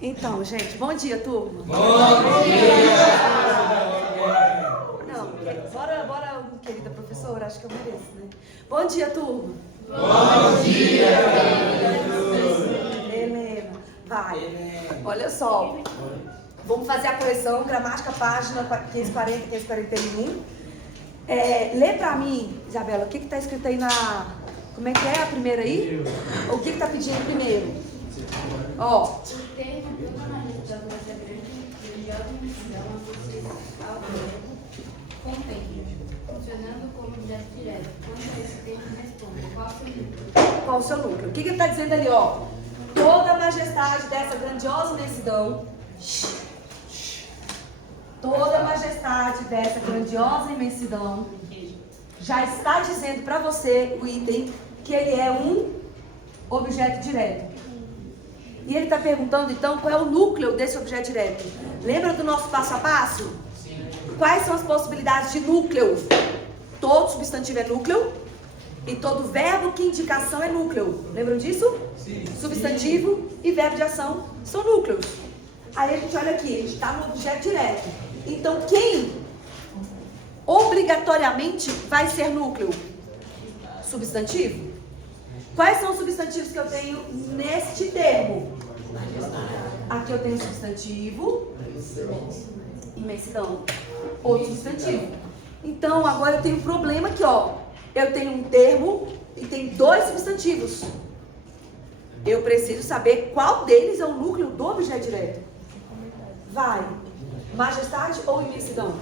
Então, gente, bom dia, turma. Bom dia! Não, bora, querida professora, acho que eu mereço, né? Bom dia, turma. Bom dia! Helena, vai. Olha só, vamos fazer a correção, gramática, página 540, 541. Lê pra mim, Isabela, o que tá escrito aí na... Como é que é a primeira aí? O que tá pedindo primeiro? Ó. O termo toda majestade da grandiosa imensidão associa ao verbo contém, funcionando como objeto direto. Quanto a esse termo, responde: qual o seu núcleo? Qual o seu núcleo? O que ele está dizendo ali, ó? Toda a majestade dessa grandiosa imensidão. Toda a majestade dessa grandiosa imensidão já está dizendo para você, o item, que ele é um objeto direto. E ele está perguntando, então, qual é o núcleo desse objeto direto. Lembra do nosso passo a passo? Sim. Quais são as possibilidades de núcleo? Todo substantivo é núcleo. E todo verbo que indicação é núcleo. Lembram disso? Sim. Substantivo e verbo de ação são núcleos. Aí a gente olha aqui, a gente está no objeto direto. Então, quem obrigatoriamente vai ser núcleo? Substantivo. Quais são os substantivos que eu tenho neste termo? Aqui eu tenho substantivo, imensidão, outro substantivo. Então, agora eu tenho um problema aqui, ó. Eu tenho um termo e tem dois substantivos. Eu preciso saber qual deles é o núcleo do objeto direto. Vai. Majestade ou imensidão?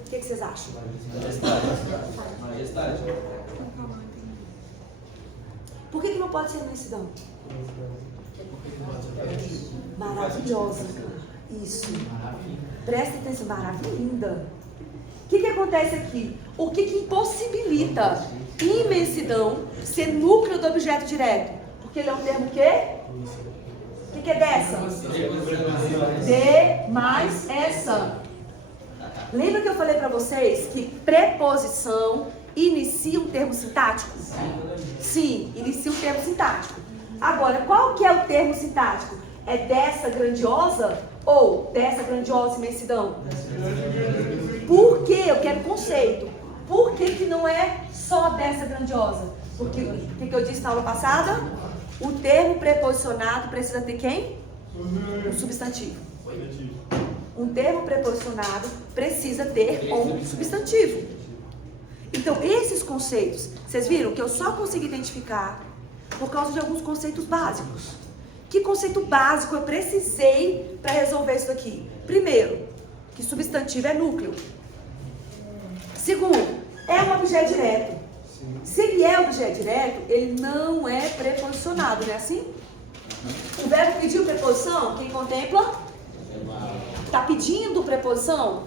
O que vocês acham? Majestade. Por que não pode ser imensidão? Maravilhosa. Isso. Presta atenção, maravilha linda. O que acontece aqui? O que impossibilita imensidão ser núcleo do objeto direto? Porque ele é um termo o quê? O que é dessa? De mais essa. Lembra que eu falei para vocês que preposição inicia um termo sintático? Sim, inicia um termo sintático. Agora, qual que é o termo sintático? É dessa grandiosa ou dessa grandiosa imensidão? Por que? Eu quero conceito. Por que não é só dessa grandiosa? Porque o que eu disse na aula passada? O termo preposicionado precisa ter quem? Um substantivo. Um termo preposicionado precisa ter um substantivo. Então, esses conceitos, vocês viram que eu só consegui identificar por causa de alguns conceitos básicos. Que conceito básico eu precisei para resolver isso daqui? Primeiro, que substantivo é núcleo. Segundo, é um objeto direto. Se ele é objeto direto, ele não é preposicionado, não é assim? O verbo pediu preposição, quem contempla? Está pedindo preposição?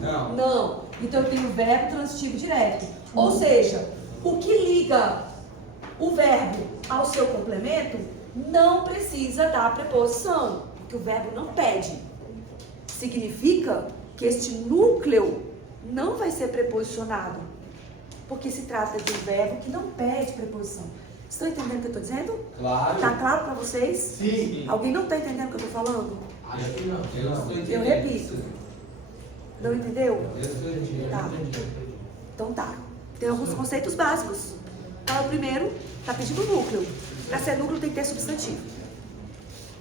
Não. Não. Então eu tenho verbo transitivo direto. Ou seja, o que liga o verbo ao seu complemento não precisa da preposição, porque o verbo não pede. Significa que este núcleo não vai ser preposicionado, porque se trata de um verbo que não pede preposição. Estão entendendo o que eu estou dizendo? Claro. Está claro para vocês? Sim. Alguém não está entendendo o que eu estou falando? Acho que não. Eu não estou entendendo. Eu repito. Não entendeu? Eu estou entendendo. Tá. Então tá. Tem alguns conceitos básicos. Qual é o primeiro? Está pedindo núcleo. Para ser núcleo tem que ter substantivo.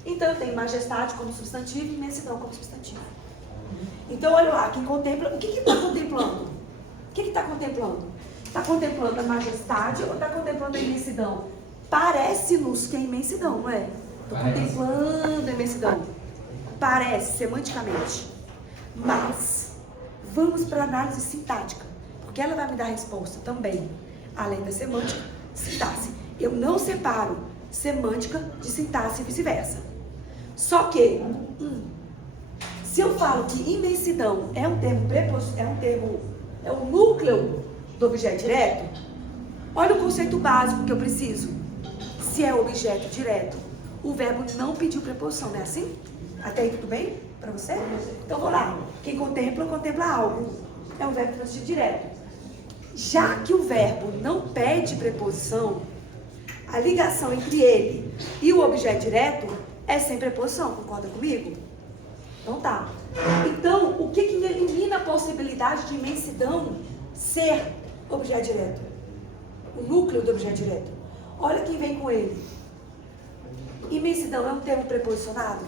Então eu tenho majestade como substantivo e imensidão como substantivo. Então olha lá, quem contempla, o que está contemplando? O que está contemplando? Está contemplando a majestade ou está contemplando a imensidão? Parece-nos que é imensidão, não é? Estou contemplando a imensidão. Parece, semanticamente. Mas, vamos para a análise sintática. Porque ela vai me dar a resposta também. Além da semântica, sintaxe. Eu não separo semântica de sintaxe e vice-versa. Só que, se eu falo que imensidão é um termo, é um núcleo do objeto direto, olha o conceito básico que eu preciso. Se é objeto direto, o verbo não pediu preposição, não é assim? Até aí tudo bem para você? Então vou lá. Quem contempla, contempla algo. É um verbo transitivo direto. Já que o verbo não pede preposição, a ligação entre ele e o objeto direto é sem preposição, concorda comigo? Então tá. Então, o que elimina a possibilidade de imensidão ser objeto direto? O núcleo do objeto direto. Olha quem vem com ele. Imensidão é um termo preposicionado?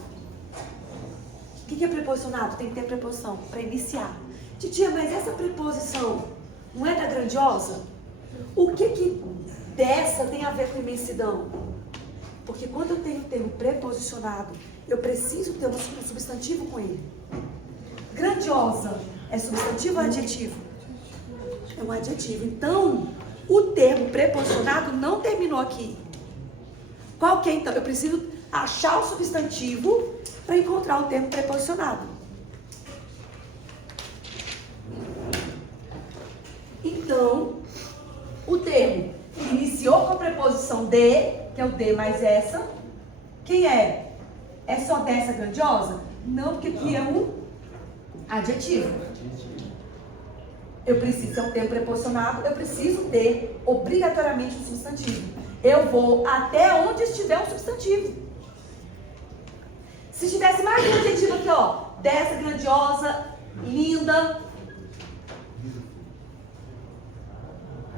O que é preposicionado? Tem que ter preposição para iniciar. Titia, mas essa preposição não é da grandiosa? O que dessa tem a ver com imensidão? Porque quando eu tenho o termo preposicionado, eu preciso ter um substantivo com ele. Grandiosa é substantivo ou adjetivo? É um adjetivo. Então, o termo preposicionado não terminou aqui. Qual que é, então? Eu preciso achar o substantivo para encontrar o termo preposicionado. Então, o termo iniciou com a preposição de, que é o de mais essa. Quem é? É só dessa grandiosa? Não, porque aqui é um adjetivo. Eu preciso ter um termo preposicionado, eu preciso ter obrigatoriamente um substantivo. Eu vou até onde estiver um substantivo. Se tivesse mais um adjetivo aqui, ó, dessa grandiosa, linda,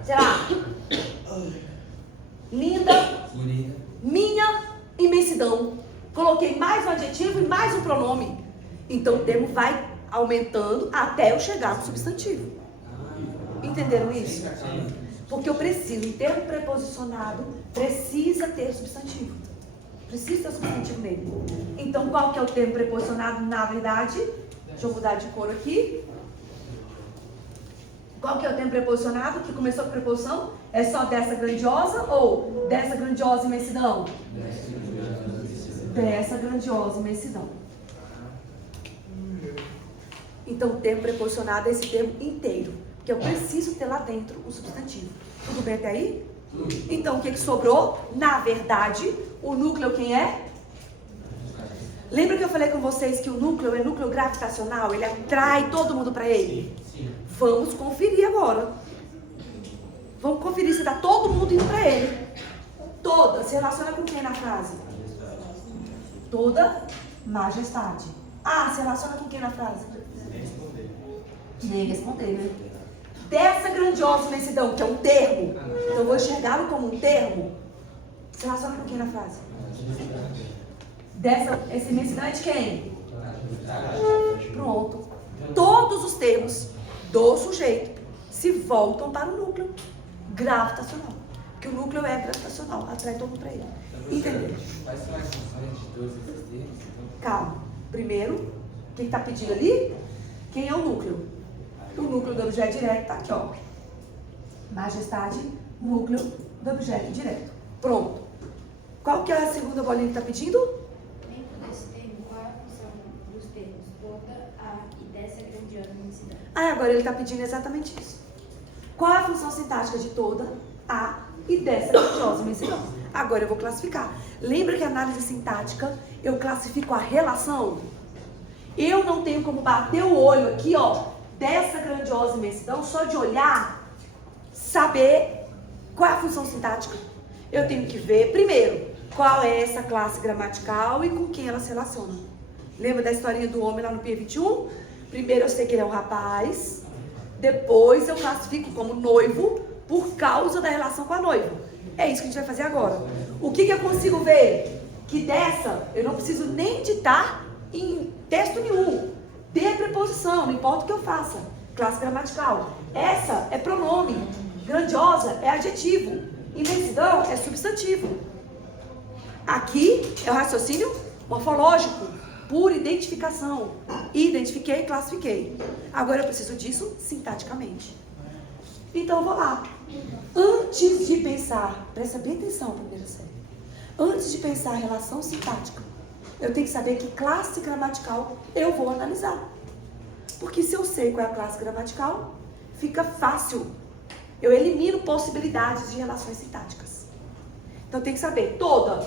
sei lá, linda, minha imensidão. Coloquei mais um adjetivo e mais um pronome. Então o termo vai aumentando até eu chegar no substantivo. Entenderam isso? Porque eu preciso, em termo preposicionado, precisa ter substantivo. Precisa ter substantivo nele. Então qual que é o termo preposicionado na verdade? Deixa eu mudar de cor aqui. Qual que é o termo preposicionado que começou com preposição? É só dessa grandiosa ou dessa grandiosa imensidão? Dessa grandiosa imensidão. Então, o termo preposicionado é esse termo inteiro, porque eu preciso ter lá dentro o substantivo. Tudo bem até aí? Então, o que sobrou? Na verdade, o núcleo quem é? Lembra que eu falei com vocês que o núcleo é núcleo gravitacional? Ele atrai todo mundo para ele? Vamos conferir agora. Vamos conferir se está todo mundo indo para ele. Toda, se relaciona com quem na frase? Toda majestade. Ah, se relaciona com quem na frase? Nem responder, né? Dessa grandiosa imensidão, que é um termo, então eu vou enxergá-lo como um termo. Se relaciona com quem na frase? Essa imensidão é de quem? Pronto. Todos os termos do sujeito se voltam para o núcleo gravitacional. Porque o núcleo é gravitacional, atrai todo mundo para ele. Entendeu? Quais são as funções de todos esses termos? Calma. Primeiro, quem está pedindo ali? Quem é o núcleo? O núcleo do objeto direto está aqui, ó. Majestade, núcleo do objeto direto. Pronto. Qual que é a segunda bolinha que está pedindo? Dentro desse termo, qual é a função dos termos toda, a e dessa grandiosa imensidão? Ah, agora ele está pedindo exatamente isso. Qual é a função sintática de toda, a e dessa grandiosa imensidão? Agora eu vou classificar. Lembra que a análise sintática, eu classifico a relação? Eu não tenho como bater o olho aqui, ó, dessa grandiosa imensidão, só de olhar, saber qual é a função sintática. Eu tenho que ver, primeiro, qual é essa classe gramatical e com quem ela se relaciona. Lembra da historinha do homem lá no Pia 21? Primeiro eu sei que ele é um rapaz, depois eu classifico como noivo por causa da relação com a noiva. É isso que a gente vai fazer agora. O que eu consigo ver? Que dessa eu não preciso nem ditar em texto nenhum. Dê preposição, não importa o que eu faça. Classe gramatical. Essa é pronome. Grandiosa é adjetivo. Imensidão é substantivo. Aqui é o raciocínio morfológico, por identificação. Identifiquei, classifiquei. Agora eu preciso disso sintaticamente. Então eu vou lá. Antes de pensar, presta bem atenção, primeira série. Antes de pensar a relação sintática, eu tenho que saber que classe gramatical eu vou analisar. Porque se eu sei qual é a classe gramatical, fica fácil. Eu elimino possibilidades de relações sintáticas. Então tem que saber toda.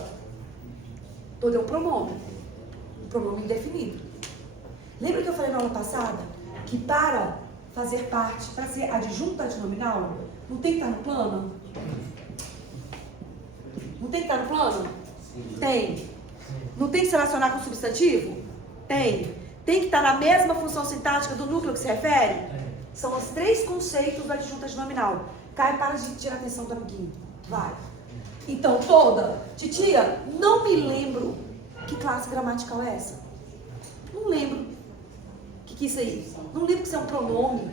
Toda é um pronome. Um pronome indefinido. Lembra que eu falei na aula passada que para fazer parte, para ser adjunto adnominal, não tem que estar no plano? tem que estar no plano? Sim. Tem. Não tem que se relacionar com substantivo? Tem. Tem que estar na mesma função sintática do núcleo que se refere? São os 3 conceitos da adjunta nominal. Caio, para de tirar a atenção do amiguinho. Vai. Então, toda. Titia, não me lembro que classe gramatical é essa. Não lembro. O que é isso aí? Não lembro que isso é um pronome.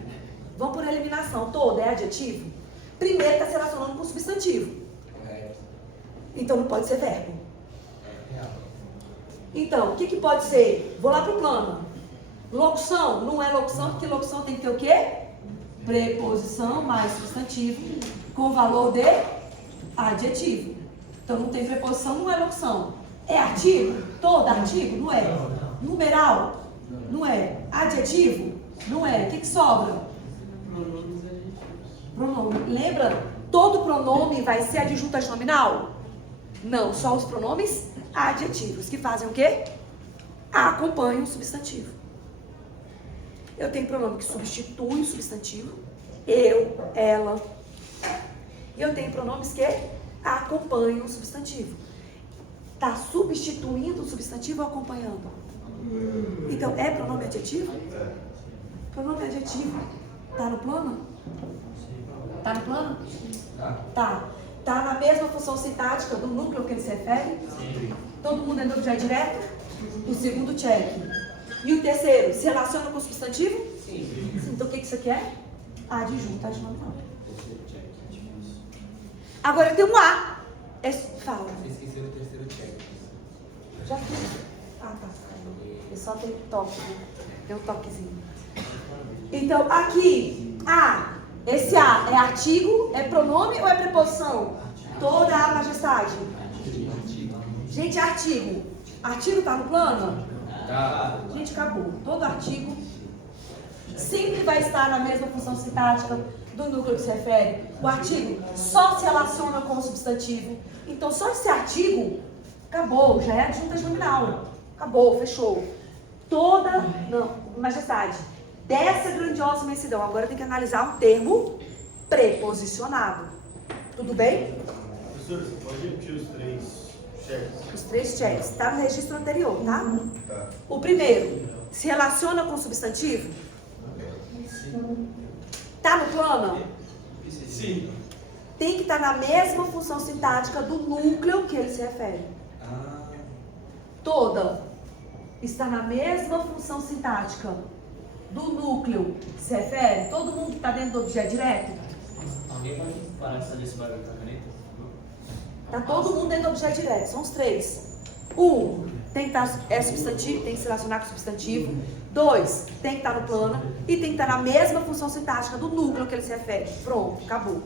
Vamos por eliminação. Toda é adjetivo? Primeiro está se relacionando com substantivo. Então não pode ser verbo. Então, o que pode ser? Vou lá para o plano. Locução. Não é locução, porque locução tem que ter o quê? Preposição mais substantivo com valor de adjetivo. Então não tem preposição, não é locução. É artigo? Todo artigo? Não é. Numeral? Não é. Adjetivo? Não é. O que sobra? Pronome. Lembra? Todo pronome vai ser adjunta nominal? Não, só os pronomes adjetivos, que fazem o quê? Acompanham o substantivo. Eu tenho pronome que substitui o substantivo, eu, ela. E eu tenho pronomes que acompanham o substantivo. Está substituindo o substantivo ou acompanhando? Então, é pronome adjetivo? Pronome adjetivo. Está no plano? Está no plano? Tá. Está na mesma função sintática do núcleo que ele se refere? Sim. Todo mundo é no objeto direto? O segundo, check. E o terceiro, se relaciona com o substantivo? Sim. Então o que isso aqui é? Adjunta nominal. Agora tem um A. Fala. Esqueci o terceiro check. Já fiz. Ah, tá. Eu só tenho toque, né? Tem um toquezinho. Então, aqui, A. Esse A é artigo, é pronome ou é preposição? Toda a majestade. Gente, artigo. Artigo tá no plano? Tá. Gente, acabou. Todo artigo sempre vai estar na mesma função sintática do núcleo que se refere. O artigo só se relaciona com o substantivo. Então, só esse artigo, acabou, já é adjunta nominal. Acabou, fechou. Toda, não, majestade. Dessa grandiosa imensidão. Agora tem que analisar um termo preposicionado. Tudo bem? Professora, você pode repetir os 3 cheques? Os 3 checks. Está no registro anterior, tá? Tá. O primeiro, se relaciona com o substantivo? Tá no plano? Sim. Tem que estar na mesma função sintática do núcleo que ele se refere. Toda está na mesma função sintática do núcleo que se refere. Todo mundo que está dentro do objeto direto? Alguém pode parar de fazer esse barulho com a caneta? Está todo mundo dentro do objeto direto. São os 3. Tem que estar substantivo, tem que se relacionar com o substantivo. 2, tem que estar no plano. E tem que estar na mesma função sintática do núcleo que ele se refere. Pronto, acabou.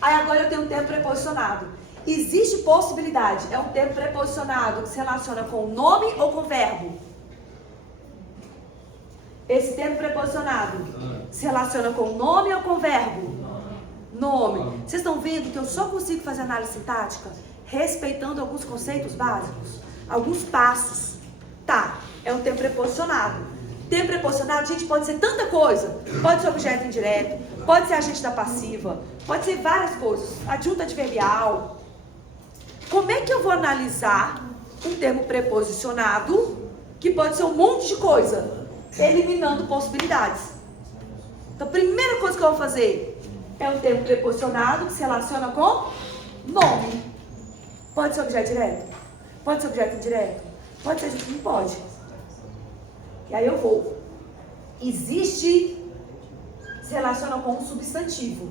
Aí agora eu tenho um termo preposicionado. Existe possibilidade, é um termo preposicionado que se relaciona com nome ou com verbo? Esse termo preposicionado se relaciona com nome ou com verbo? Nome. Vocês estão vendo que eu só consigo fazer análise sintática respeitando alguns conceitos básicos, alguns passos. Tá, é um termo preposicionado. Termo preposicionado, gente, pode ser tanta coisa. Pode ser objeto indireto, pode ser agente da passiva, pode ser várias coisas. Adjunta adverbial. Como é que eu vou analisar um termo preposicionado que pode ser um monte de coisa? Eliminando possibilidades. Então, a primeira coisa que eu vou fazer é um termo preposicionado que se relaciona com nome. Pode ser objeto direto? Pode ser objeto indireto? Pode ser, não pode. E aí eu vou. Existe, se relaciona com um substantivo.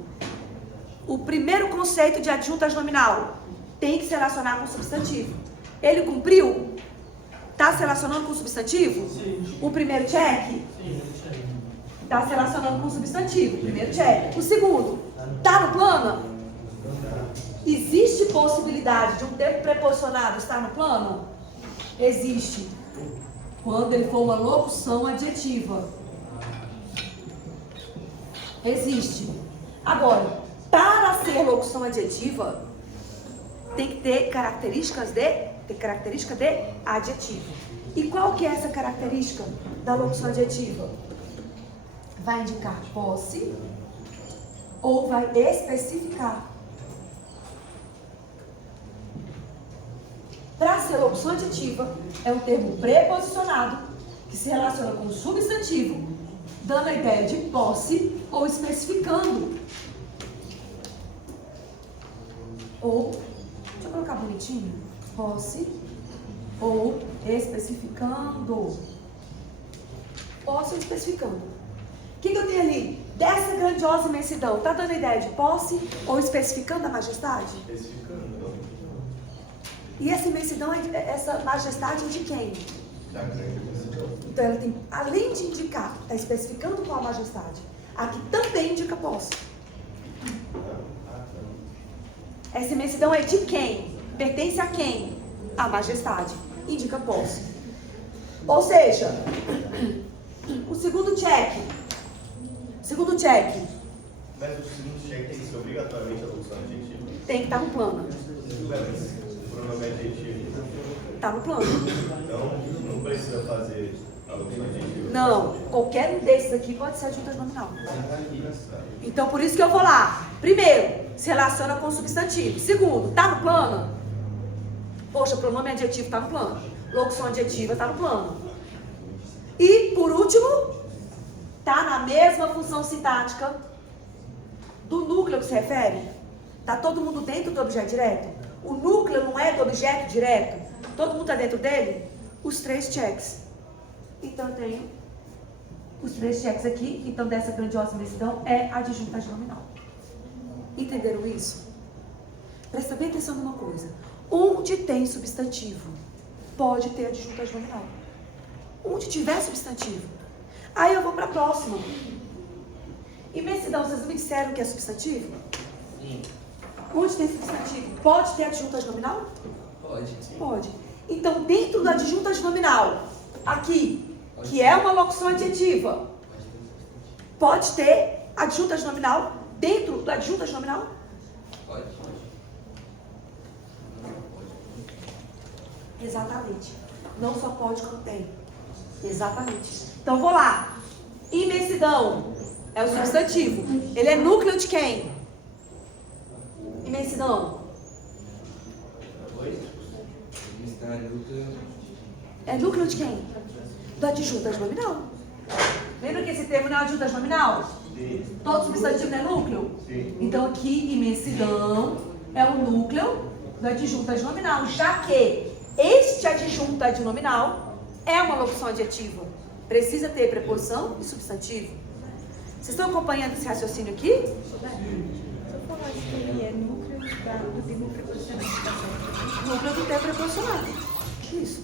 O primeiro conceito de adjunta nominal tem que se relacionar com o substantivo. Ele cumpriu? Está se relacionando com o substantivo? Sim. O primeiro check? Sim. Está se relacionando com o substantivo. Primeiro check. O segundo, está no plano? Existe possibilidade de um termo preposicionado estar no plano? Existe. Quando ele for uma locução adjetiva. Existe. Agora, para ser locução adjetiva, tem que ter característica de adjetivo. E qual que é essa característica da locução adjetiva? Vai indicar posse ou vai especificar? locução adjetiva é um termo preposicionado que se relaciona com o substantivo, dando a ideia de posse ou especificando. Ou, deixa eu colocar bonitinho, posse ou especificando. Posse ou especificando. O que eu tenho ali? Dessa grandiosa imensidão, tá dando a ideia de posse ou especificando a majestade? Especificando. E essa imensidão, essa majestade é de quem? Da grande imensidão. Então ela tem, além de indicar, está especificando qual a majestade. Aqui também indica posse. Essa imensidão é de quem? Pertence a quem? A majestade. Indica posse. Ou seja, o segundo check. Segundo check. Mas o segundo cheque tem que ser obrigatoriamente a locução adjetiva. Tem que estar no plano. O pronome adjetivo. Está no plano. Então, não precisa fazer a locução adjetiva. Não, qualquer um desses aqui pode ser adjunta nominal. Então, por isso que eu vou lá. Primeiro, se relaciona com o substantivo. Segundo, está no plano? Poxa, pronome adjetivo está no plano. Locução adjetiva está no plano. E, por último, está na mesma função sintática do núcleo que se refere. Está todo mundo dentro do objeto direto? O núcleo não é do objeto direto? Todo mundo está dentro dele? Os 3 checks. Então, eu tenho os 3 checks aqui. Então, dessa grandiosa imensidão é adjunta nominal. Entenderam isso? Presta bem atenção numa coisa. Onde tem substantivo, pode ter adjunta nominal. Onde tiver substantivo. Aí eu vou para a próxima. Imensidão, vocês me disseram que é substantivo? Sim. Onde tem substantivo, pode ter adjunta nominal? Pode. Pode. Então, dentro da adjunta nominal, aqui, que é uma locução adjetiva, pode ter adjunta nominal dentro da adjunta nominal? Pode. Exatamente. Não só pode, como tem. Exatamente. Então, vou lá. Imensidão é o substantivo. Ele é núcleo de quem? Imensidão. É núcleo de quem? Do adjunta nominal. Lembra que esse termo não é adjunta nominal? Sim. Todo substantivo não é núcleo? Sim. Então aqui, imensidão é o núcleo do adjunta nominal, já que este adjunta nominal é uma locução adjetiva. Precisa ter preposição e substantivo. Vocês estão acompanhando esse raciocínio aqui? Se eu falar que ele é núcleo do termo preposicional, tá certo? Núcleo do termo preposicionado. Isso.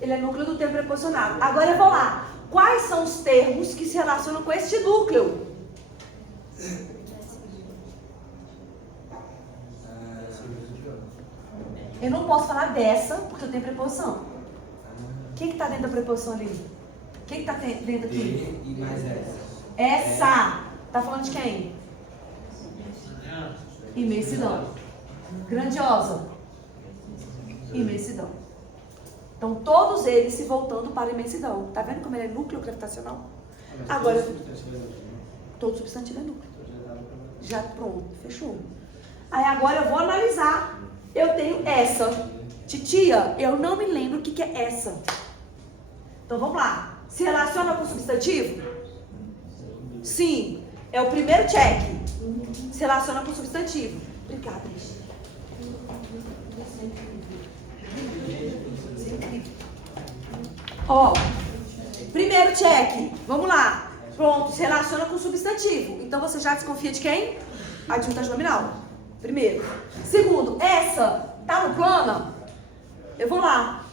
Ele é núcleo do termo preposicionado. Agora eu vou lá. Quais são os termos que se relacionam com este núcleo? Eu não posso falar dessa, porque eu tenho preposição. Quem que está dentro da preposição ali? Quem que está dentro aqui? E mais essa. Essa. Está falando de quem? Imensidão. Grandiosa. Imensidão. Então, todos eles se voltando para a imensidão. Tá vendo como ele é núcleo gravitacional? Agora, todo substantivo é núcleo. Já pronto, fechou. Aí agora eu vou analisar. Eu tenho essa. Titia, eu não me lembro o que é essa. Então, vamos lá. Se relaciona com o substantivo? Sim. É o primeiro check. Se relaciona com o substantivo. Obrigada, Cristina. Ó, primeiro check. Vamos lá. Pronto, se relaciona com o substantivo. Então você já desconfia de quem? Adjunta nominal. Primeiro. Segundo, essa tá no plano? Eu vou lá.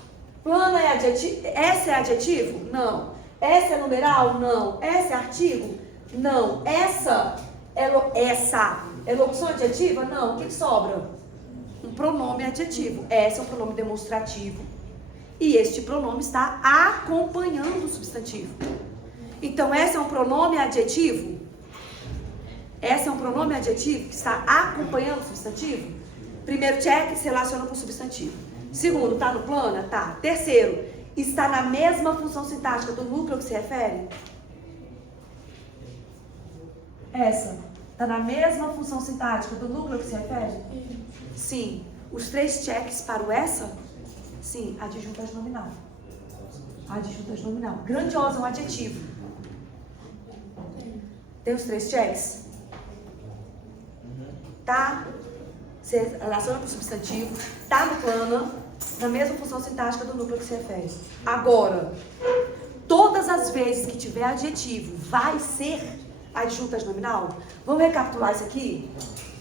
Plano é adjetivo? Essa é adjetivo? Não. Essa é numeral? Não. Essa é artigo? Não. Essa é locução adjetiva? Não. O que sobra? Um pronome adjetivo. Esse é um pronome demonstrativo. E este pronome está acompanhando o substantivo. Então, esse é um pronome adjetivo? Esse é um pronome adjetivo que está acompanhando o substantivo? Primeiro check, se relaciona com o substantivo. Segundo, está no plano? Tá. Terceiro, está na mesma função sintática do núcleo que se refere? Essa. Está na mesma função sintática do núcleo que se refere? Sim. Os 3 checks para o essa? Sim, adjuntas nominal. Adjuntas nominal. Grandiosa é um adjetivo. Tem os 3 checks? Tá? Você relaciona com o substantivo. Tá no plano, na mesma função sintática do núcleo que você refere. Agora, todas as vezes que tiver adjetivo, vai ser adjuntas nominal? Vamos recapitular isso aqui?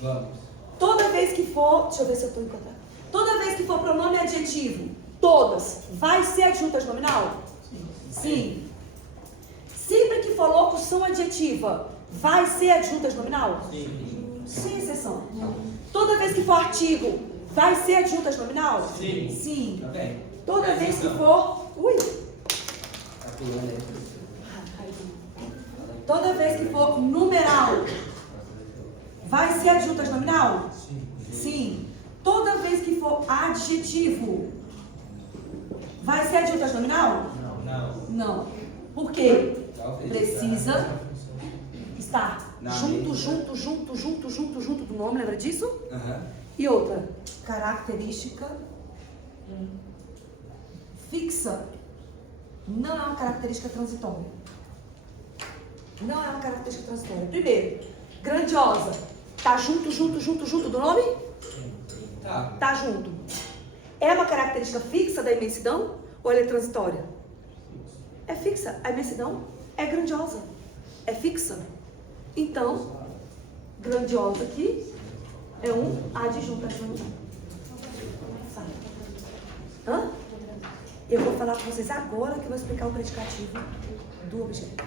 Vamos. Toda vez que for... Deixa eu ver se eu estou encontrando. Toda vez que for pronome adjetivo, todas, vai ser adjuntas nominal? Sim. Sempre que for locução adjetiva, vai ser adjuntas nominal? Sim. Sim, exceção. Toda vez que for artigo, vai ser adjuntas nominal? Sim. Sim. Tá bem? Toda vez que for... Ui! Tá pulando aí. Toda vez que for numeral, vai ser adjuntas nominal? Sim. Toda vez que for adjetivo, vai ser adjuntas nominal? Não. Não. Por quê? Talvez. Precisa estar Na junto mesma. do nome, lembra disso? Aham. E outra, característica fixa. Não é uma característica transitória. Não é uma característica transitória. Primeiro, grandiosa. Tá junto do nome? Tá. Tá junto. É uma característica fixa da imensidão ou ela é transitória? É fixa. A imensidão é grandiosa. É fixa. Então, grandiosa aqui é um adjunto. Hã? Eu vou falar para vocês agora que eu vou explicar o predicativo do objeto.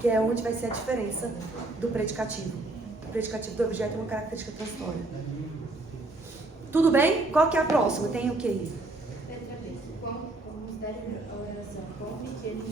Que é onde vai ser a diferença do predicativo. O predicativo do objeto é uma característica transitória. Tudo bem? Qual que é a próxima? Tem o que aí? Outra vez, como considere a oração convite ele